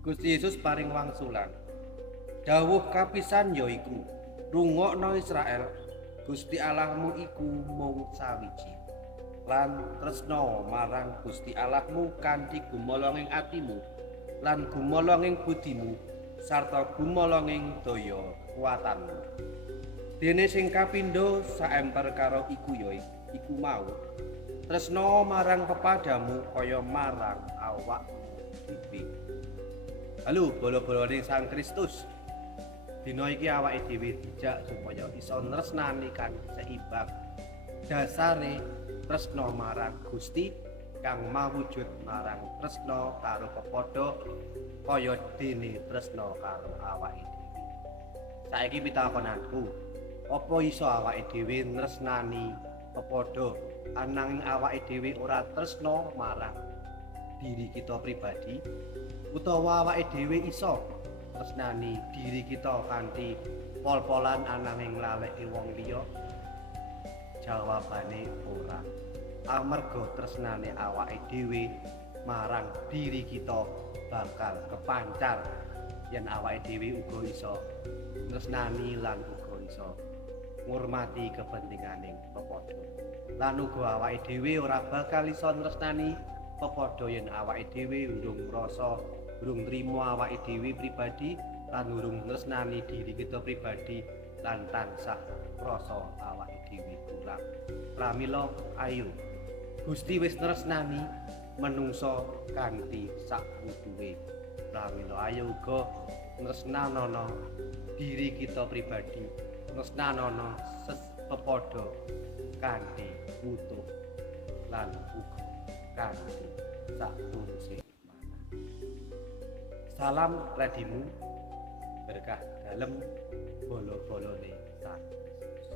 Gusti Yesus paring wangsulan. Dawuh kapisan yaiku, rungokno Israel, Gusti Allahmu iku mung sawiji. Lan tresna marang Gusti Allahmu kanthi gumolonging atimu lan gumolonging budimu sarta gumolonging daya kuwatanmu. Dene sing kapindho saemper karo iku iku mau tresna marang pepadamu kaya marang awakmu dhewe. Halo bolo-bolone Sang Kristus. Dina iki awake dhewe dijak supaya iso nresnani kan seimbang. Dasare tresna marang Gusti kang mawujud marang tresna karo pepadha kaya dene tresna karo awake dhewe. Saiki pitakonanku, apa iso awake dhewe nresnani pepadha ananging awake dhewe ora tresna marang diri kita pribadi, utawa awake dhewe iso tresnani diri kita kanthi pol-polan ananging laleki wong liya? Jawabane ora. Amarga tresnane awake dhewe marang diri kita bakal kepancar yen awake dhewe uga iso tresnani lan uga iso ngurmati kepentinganing pepadha. Lan uga awake dhewe ora bakal iso tresnani pepadha yen awake dhewe urung ngrasa, urung nrimo awake dhewe pribadi lan urung tresnani diri kita pribadi lan tansah rasa awake dhewe kurang. Pramila ayo Gusti wis tresnani menungso kanthi sakuduwe. Pramila ayo uga tresnanono diri kita pribadi, tresnanono pepadha kanthi utuh lan uga kanthi sakuruse manah. Salam radimu berkah dalem bolo-bolone Sang Kristus.